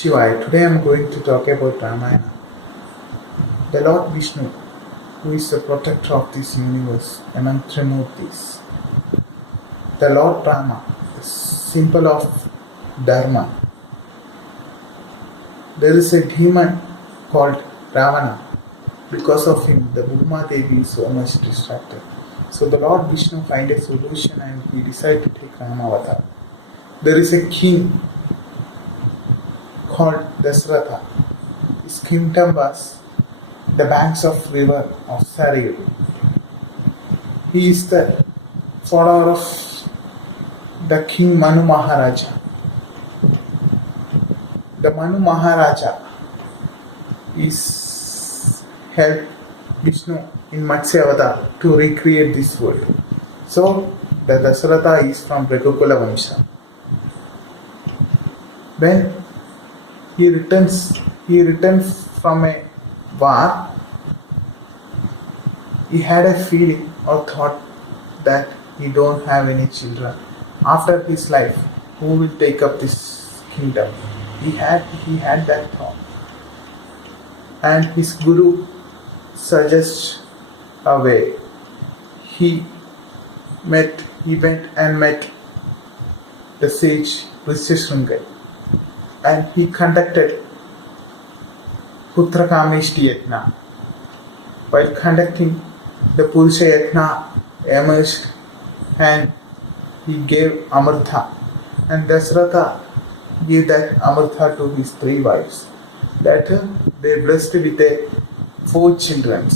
Shivaya. Today I am going to talk about Ramayana. The Lord Vishnu, who is the protector of this universe among Trimurtis. The Lord Rama, the symbol of Dharma. There is a demon called Ravana. Because of him, the Bhuma Devi is so much distracted. So the Lord Vishnu find a solution and he decided to take Rama avatar. There is a king called Dasratha. His kingdom was the banks of river of Sarayu. He is the follower of the king Manu Maharaja. The Manu Maharaja is helped Vishnu in Matsya Avatar to recreate this world. So the Dasratha is from Raghukula Vamsha. When he returns from a war, he had a feeling or thought that he don't have any children. After his life, who will take up this kingdom? He had that thought. And his guru suggests a way. He went and met the sage Rishyashringa, and he conducted Putra Kameshti Yajna. While conducting, the Purusha Yajna emerged and he gave Amrita, and Dasratha gave that Amrita to his 3 wives. Later, they blessed with 4 children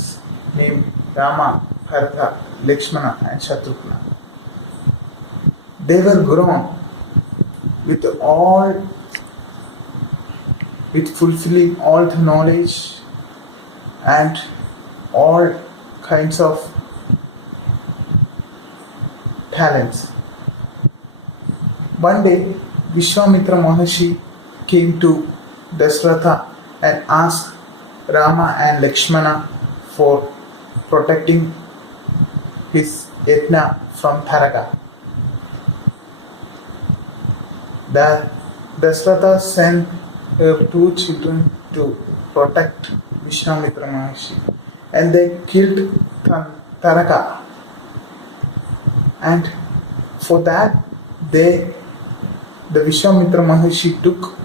named Rama, Bharata, Lakshmana and Shatrughna. They were grown with fulfilling all the knowledge and all kinds of talents. One day, Vishwamitra Maharshi came to Dasratha and asked Rama and Lakshmana for protecting his yajna from Tharaka. The Dasratha sent her 2 children to protect Vishwamitra Maharshi, and they killed Taraka. And for that, the Vishwamitra Maharshi took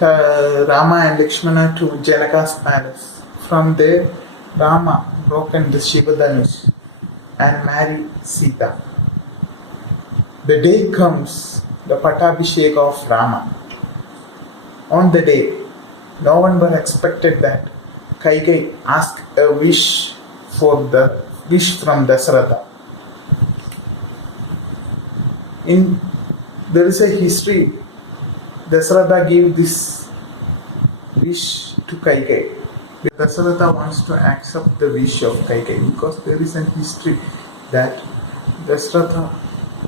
Rama and Lakshmana to Janaka's palace. From there, Rama broken the Shivadhanush and married Sita. The day comes, the Pattabhishek of Rama. On the day, no one but expected that Kaikeyi asked a wish from Dasratha. There is a history. Dasratha gave this wish to Kaikeyi. Dasratha wants to accept the wish of Kaikeyi because there is a history that Dasratha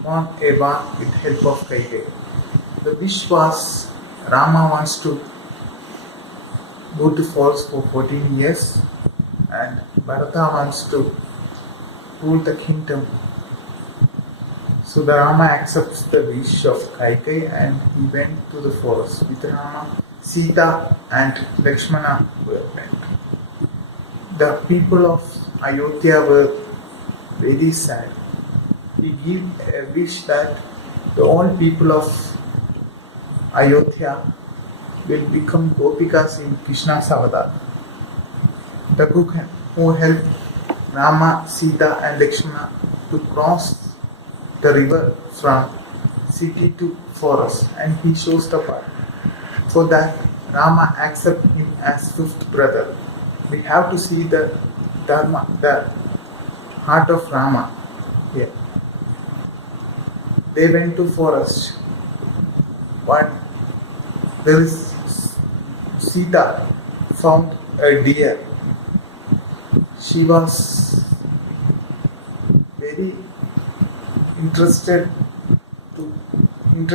won a war with help of Kaikeyi. The wish was Rama wants to go to forest for 14 years and Bharata wants to rule the kingdom. So the Rama accepts the wish of Kaikeyi and he went to the forest with Rama. Sita and Lakshmana were met. The people of Ayodhya were very sad. He gave a wish that the all people of Ayodhya will become Gopikas in Krishna's avatar. The book who helped Rama, Sita and Lakshmana to cross the river from city to forest, and he shows the path. For that, Rama accepts him as 5th brother. We have to see the Dharma, the heart of Rama here. They went to forest. But there is Sita found a deer. She was very interested in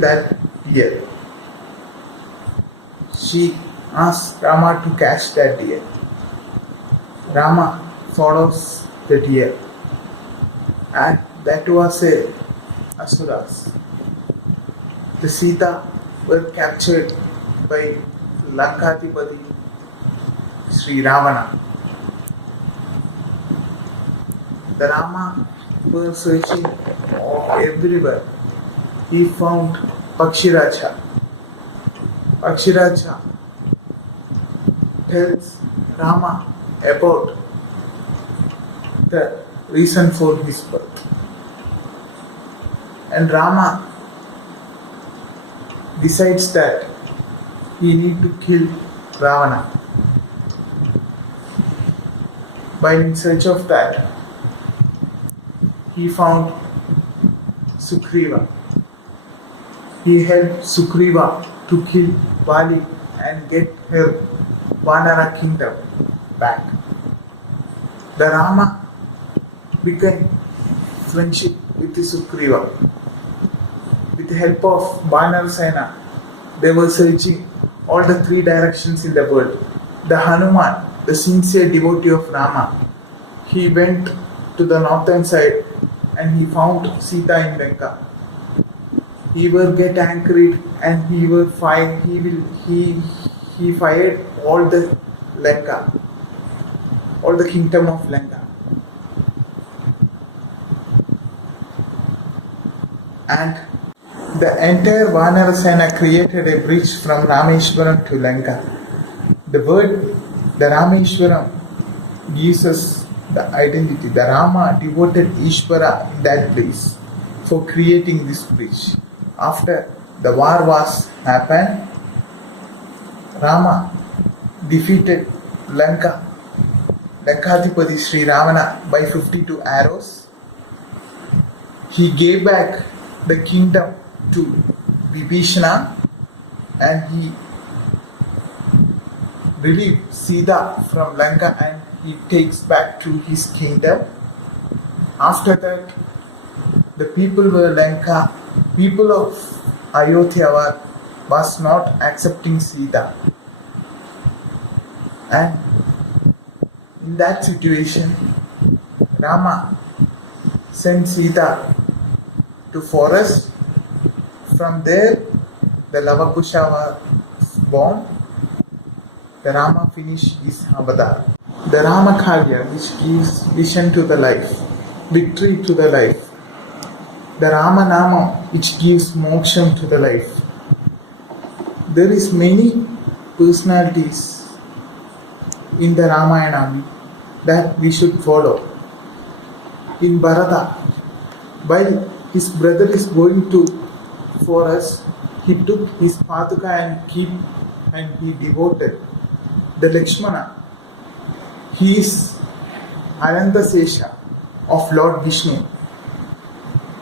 that deer. She asked Rama to catch that deer. Rama follows the deer, and that was a Asuras. The Sita were captured by Lankadipati Sri Ravana. The Rama was searching everywhere. He found Pakshiraja. Pakshiraja tells Rama about the reason for his birth. And Rama decides that he need to kill Ravana. While in search of that, he found Sugriva. He helped Sugriva to kill Vali and get her Vanara kingdom back. The Rama became friendship with Sugriva. With the help of Vanarasena, they were searching all the three directions in the world. The Hanuman, the sincere devotee of Rama, he went to the northern side and he found Sita in Lanka. He will get angered and he fired all the Lanka, all the kingdom of Lanka. And the entire Vanarasena created a bridge from Rameshwaram to Lanka. The word, the Rameshwaram, gives us the identity. The Rama devoted Ishvara in that place for creating this bridge. After the war was happened, Rama defeated Lanka, Lankadipati Sri Ravana by 52 arrows. He gave back the kingdom to Vibhishana and he relieved Sita from Lanka and he takes back to his kingdom. After that, the people of Lanka, people of Ayodhya was not accepting Sita. And in that situation, Rama sent Sita to forest. From there, the Lavakusha was born. The Rama finished his avatar. The Rama Kavya, which gives vision to the life, victory to the life. The Rama Nama, which gives moksham to the life. There is many personalities in the Ramayana that we should follow. In Bharata, while his brother is going to forest, he took his Patuka and he devoted. The Lakshmana, he is Anantasesha of Lord Vishnu.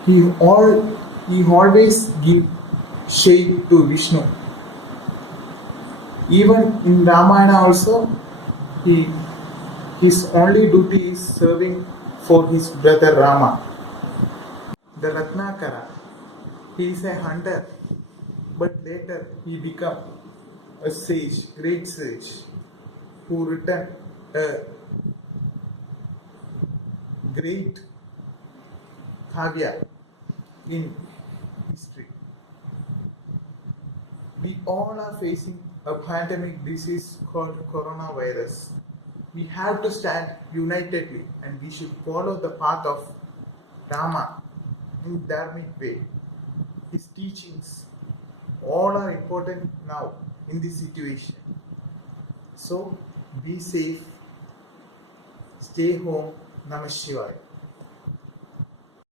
He always gives shade to Vishnu. Even in Ramayana also, his only duty is serving for his brother Rama. The Ratnakara, he is a hunter, but later he became a sage, great sage, who written a great kavya in history. We all are facing a pandemic disease called coronavirus. We have to stand unitedly and we should follow the path of Rama in dharmic way. His teachings all are important now in this situation. So be safe, stay home, Namah Shivaya.